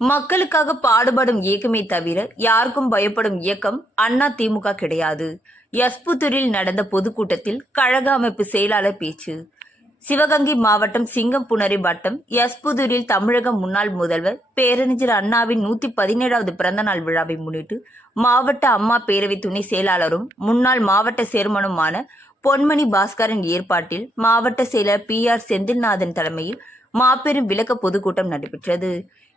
மக்களுக்காக பாடுபடும் இயக்கமே தவிர யாருக்கும் பயப்படும் இயக்கம் அண்ணா திமுக கிடையாது. எஸ்புத்தூரில் நடந்த பொதுக்கூட்டத்தில் கழக அமைப்பு செயலாளர் பேச்சு. சிவகங்கை மாவட்டம் சிங்கம்புணரி வட்டம் எஸ்புதூரில் தமிழக முன்னாள் முதல்வர் பேரறிஞர் அண்ணாவின் நூத்தி பதினேழாவது பிறந்தநாள் விழாவை முன்னிட்டு மாவட்ட அம்மா பேரவை துணை செயலாளரும் முன்னாள் மாவட்ட சேர்மனுமான பொன்மணி பாஸ்கரன் ஏற்பாட்டில் மாவட்ட செயலர் பி ஆர் செந்தில்நாதன் தலைமையில் மாபெரும் விளக்க பொதுக்கூட்டம் நடைபெற்றது.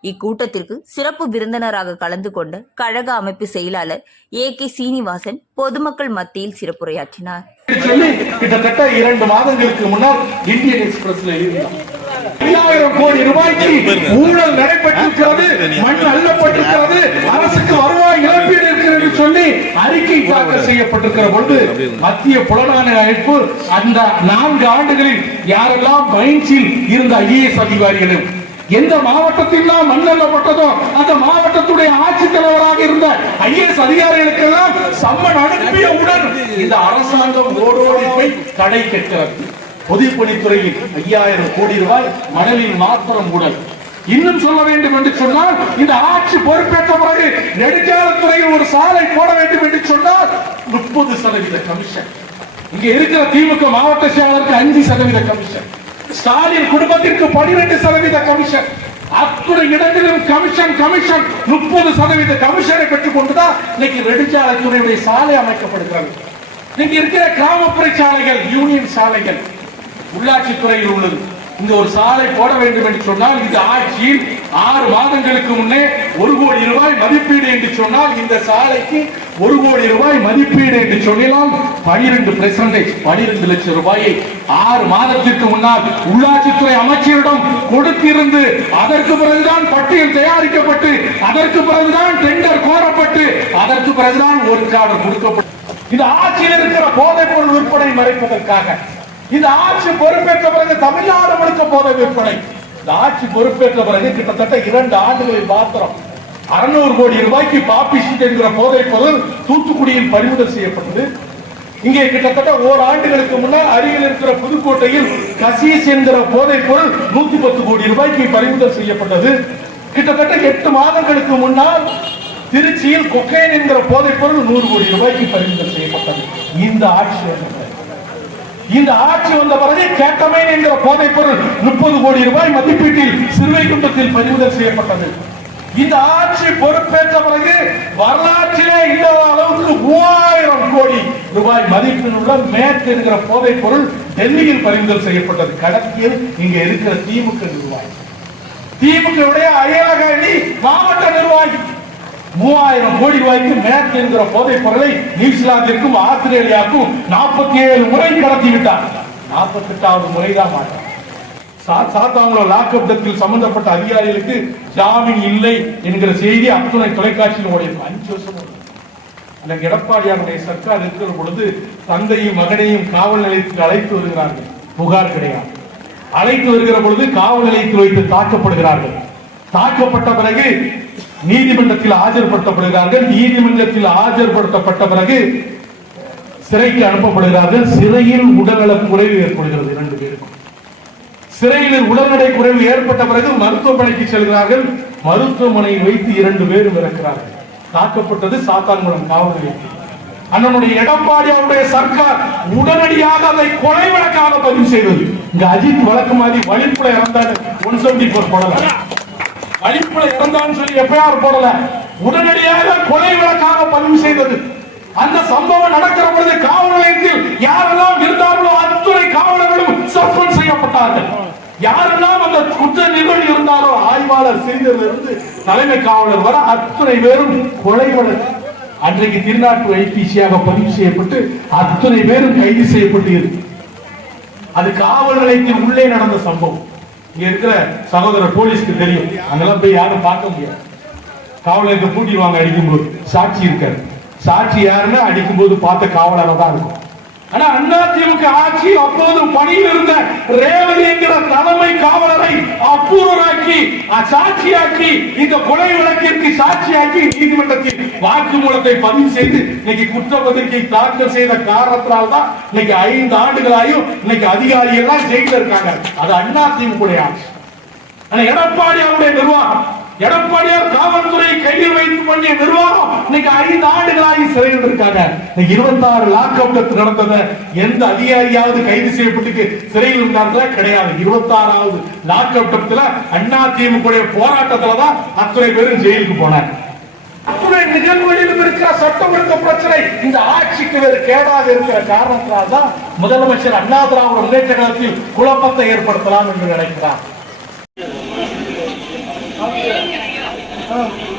இக்கூட்டத்திற்கு சிறப்பு விருந்தினராக கலந்து கொண்ட கழக அமைப்பு செயலாளர் ஏ கே சீனிவாசன் பொதுமக்கள் மத்தியில் சிறப்புரையாற்றினார். கிட்டத்தட்ட இரண்டு மாதங்களுக்கு முன்னால் இந்தியன் எக்ஸ்பிரஸ்ல ஐயாயிரம் கோடி ரூபாய்க்கு ஊழல் நடைபெற்றிருக்கிறது மண் அள்ளப்பட்டிருக்கிறது அரசுக்கு வருவாய் சொல்லி அறிக்கை தாக்கல் செய்யப்பட்டிருக்கிற பொழுது மத்திய புலனாய்வு அமைப்பு அந்த நான்கு ஆண்டுகளில் யாரெல்லாம் பயிற்சியில் இருந்த ஐஏஎஸ் அதிகாரிகளும் எந்த மாவட்டத்திலாம் மண்ணல்லப்பட்டதோ அந்த மாவட்டத்துடைய ஆட்சித்தலைவராக இருந்த ஐஏஎஸ் அதிகாரிகளுக்கெல்லாம் சம்மன் அனுப்பியவுடன் இந்த அரசாங்கம் ஓடோடி போய் கடை கட்டுகிறது பொதுப்பணித்துறையில் ஐயாயிரம் கோடி ரூபாய் மணலில் மாத்திரம் ஊழல் இன்னும் சொல்ல வேண்டும் என்று சொன்னால் இந்த ஆட்சி பொறுப்பேற்ற பிறகு நெடுஞ்சாலைத்துறையில் ஒரு சாலை போட வேண்டும் என்று சொன்னால் முப்பது சதவீத கமிஷன் இங்க இருக்கிற திமுக மாவட்ட செயலாளருக்கு அஞ்சு சதவீத கமிஷன் ஸ்டாலின் குடும்பத்திற்கு பனிரெண்டு சதவீத கமிஷன் அத்துறை இடங்களிலும் கமிஷன் கமிஷன் முப்பது சதவீத கமிஷனை பெற்றுக் கொண்டுதான் இன்னைக்கு நெடுஞ்சாலைத்துறையுடைய சாலை அமைக்கப்படுகிறது. நீங்க இருக்கிற கிராமப்புற சாலைகள் யூனியன் சாலைகள் உள்ளாட்சி துறையில் உள்ளது. இந்த ஒரு சாலை போட வேண்டும் என்று சொன்னால் இந்த ஆட்சியில் ஆறு மாதங்களுக்கு முன்னே ஒரு கோடி ரூபாய் மதிப்பீடு என்று சொன்னால் இந்த சாலைக்கு ஒரு கோடி ரூபாய் மதிப்பீடு என்று சொன்னால் பனிரெண்டு பெர்சன்டேஜ் பனிரெண்டு லட்சம் ரூபாயை ஆறு மாதத்திற்கு முன்னால் உள்ளாட்சித்துறை அமைச்சரிடம் கொடுத்திருந்து அதற்கு பிறகுதான் பட்டியல் தயாரிக்கப்பட்டு அதற்கு பிறகுதான் டெண்டர் கோரப்பட்டு அதற்கு பிறகுதான் ஒரு கார்டர் கொடுக்கப்பட்டு. இந்த ஆட்சியில் இருக்கிற போதைப் பொருள் விற்பனை மறைப்பதற்காக இந்த ஆட்சி பொறுப்பேற்ற பிறகு தமிழ்நாடு முழுக்க போதை விற்பனை. இந்த ஆட்சி பொறுப்பேற்ற பிறகு கிட்டத்தட்ட இரண்டு ஆண்டுகளில் மாத்திரம் அறுநூறு கோடி ரூபாய்க்கு பாப்பி ஷீட் என்கிற போதைப் பொருள் தூத்துக்குடியில் பறிமுதல் செய்யப்பட்டது. இங்கே கிட்டத்தட்ட ஓராண்டுகளுக்கு முன்னால் அருகில் இருக்கிற புதுக்கோட்டையில் கசீஸ் என்கிற போதைப் பொருள் நூத்தி பத்து கோடி ரூபாய்க்கு பறிமுதல் செய்யப்பட்டது. கிட்டத்தட்ட எட்டு மாதங்களுக்கு முன்னால் திருச்சியில் கொக்கைன் என்கிற போதைப் பொருள் நூறு கோடி ரூபாய்க்கு பறிமுதல் செய்யப்பட்டது. இந்த ஆட்சி இந்த ஆட்சி வந்த பிறகு கேட்டமைன் என்கிற போதைப் பொருள் முப்பது கோடி ரூபாய் மதிப்பீட்டில் சிறுவைகுண்டத்தில் பறிமுதல் செய்யப்பட்டது. இந்த ஆட்சி பொறுப்பேற்ற பிறகு வரலாற்றிலே இல்லாத அளவுக்கு மூவாயிரம் கோடி ரூபாய் மதிப்பில் உள்ள மேற்கு என்கிற போதைப் பொருள் டெல்லியில் பறிமுதல் செய்யப்பட்டது. கடத்தியில் இங்க இருக்கிற திமுக நிர்வாகி. திமுக அயலக அணி மாவட்ட நிர்வாகி. மூவாயிரம் கோடி ரூபாய்க்கு மேட் என்கிற போதைப் பொருளை நியூசிலாந்திற்கும் ஆஸ்திரேலியாவுக்கும் நாற்பத்தி ஏழு முறை கடத்தி விட்டார் நாற்பத்தி எட்டாவது முறைதான் மாட்டார் சா- சாத்தாங்குளம் லாக்அப் டெத்தில் சம்பந்தப்பட்ட அதிகாரிகளுக்கு ஜாமீன் இல்லை என்கிற செய்தி அத்துணை தொலைக்காட்சியில் ஓடிஇருக்கும் அஞ்சு வருஷம் அந்த எடப்பாடியாருடைய சர்க்கார் இருக்கிற பொழுது தந்தையும் மகனையும் காவல் நிலையத்துக்கு அழைத்து வருகிறார்கள். புகார் கிடையாது. அழைத்து வருகிற பொழுது காவல் நிலையத்தில் வைத்து தாக்கப்படுகிறார்கள். தாக்கப்பட்ட பிறகு நீதிமன்றத்தில் ஆஜர்படுத்தப்படுகிறார்கள். நீதிமன்றத்தில் ஆஜர்படுத்தப்பட்ட பிறகு சிறைக்கு அனுப்பப்படுகிறார்கள். சிறையில் உடல்நல குறைவு ஏற்படுகிறது இரண்டு பேருக்கும். சிறையில் உடல்நடை குறைவு ஏற்பட்ட பிறகு மருத்துவமனைக்கு செல்கிறார்கள். மருத்துவமனையில் வைத்து இரண்டு பேரும் இறக்கிறார்கள். தாக்கப்பட்டது சாத்தான்குளம் காவல் நிலையத்தில் அண்ணனுடைய எடப்பாடி அவருடைய சர்க்கார் உடனடியாக அதை கொலை வழக்காக பதிவு செய்தது. இங்க அஜித் வழக்கு மாதிரி வழிப்புல இறந்தாரு. ஒன் செவன்டி போர் போடலாம் வழிப்புல இறந்தான்னு சொல்லி எஃப்ஐஆர் போடல. உடனடியாக கொலை வழக்காக பதிவு செய்தது. அந்த சம்பவம் நடக்கிற பொழுது காவல் நிலையத்தில் யாரெல்லாம் இருந்தார்களோ அத்துணை காவலர்களும் சஸ்பெண்ட் செய்யப்பட்டார்கள். யாரெல்லாம் அந்த குற்ற நிகழ்வு இருந்தாரோ ஆய்வாளர் செய்ததில் இருந்து தலைமை காவலர் வர அத்துணை பேரும் கொலை வழக்கு அன்றைக்கு திருநாட்டு ஐபிசியாக பதிவு செய்யப்பட்டு அத்துணை பேரும் கைது செய்யப்பட்டு அது காவல் நிலையத்தின் உள்ளே நடந்த சம்பவம். இங்க இருக்கிற சகோதர போலீஸ்க்கு தெரியும். அங்கெல்லாம் போய் யாரும் பார்க்க முடியாது. காவல் நிலையத்தை பூட்டிடுவாங்க அடிக்கும்போது சாட்சி இருக்காரு சாட்சி யாருன்னா அடிக்கும்போது பார்த்த காவலரை தான் இருக்கும். ஆனா அண்ணா திமுக ஆட்சி அப்போது பணியில் இருந்த ரேவதி என்கிற தலைமை காவலர் சாட்சியாக்கி இந்த கொலை வழக்கிற்கு சாட்சியாக்கி நீதிமன்றத்தில் வாக்குமூலத்தை பதிவு செய்து இன்னைக்கு குற்றப்பத்திரிகை தாக்கல் செய்த காரணத்தினால தான் இன்னைக்கு ஐந்து ஆண்டுகளாயும் இன்னைக்கு அதிகாரி எல்லாம் ஜெயில இருக்காங்க. அது அண்ணா திமுக ஆட்சி. ஆனா எடப்பாடி அவருடைய நிர்வாகம். எடப்பாடியார் காவல்துறை கையில் வைத்துக் கொண்டிய நிர்வாகம் இன்னைக்கு ஐந்து ஆண்டுகளாகி சிறையில் இருக்காங்க இருபத்தி ஆறு லாக் அவுட் நடந்தத எந்த அதிகாரியாவது கைது செய்யப்பட்டு சிறையில் இருந்தார்களா கிடையாது. இருபத்தி ஆறாவது லாக் டெத்ல அண்ணா திமுக போராட்டத்துல தான் அத்தனை பேரும் ஜெயிலுக்கு போனாங்க. அத்துணை நிகழ்வுகளிலும் இருக்கிற சட்டமன்ற பிரச்சனை இந்த ஆட்சிக்கு வேறு கேடாக இருக்கிற காரணத்தினால்தான் முதலமைச்சர் அண்ணா திராவிட முன்னேற்ற கழகத்தில் குழப்பத்தை ஏற்படுத்தலாம் என்று நினைக்கிறார். Oh.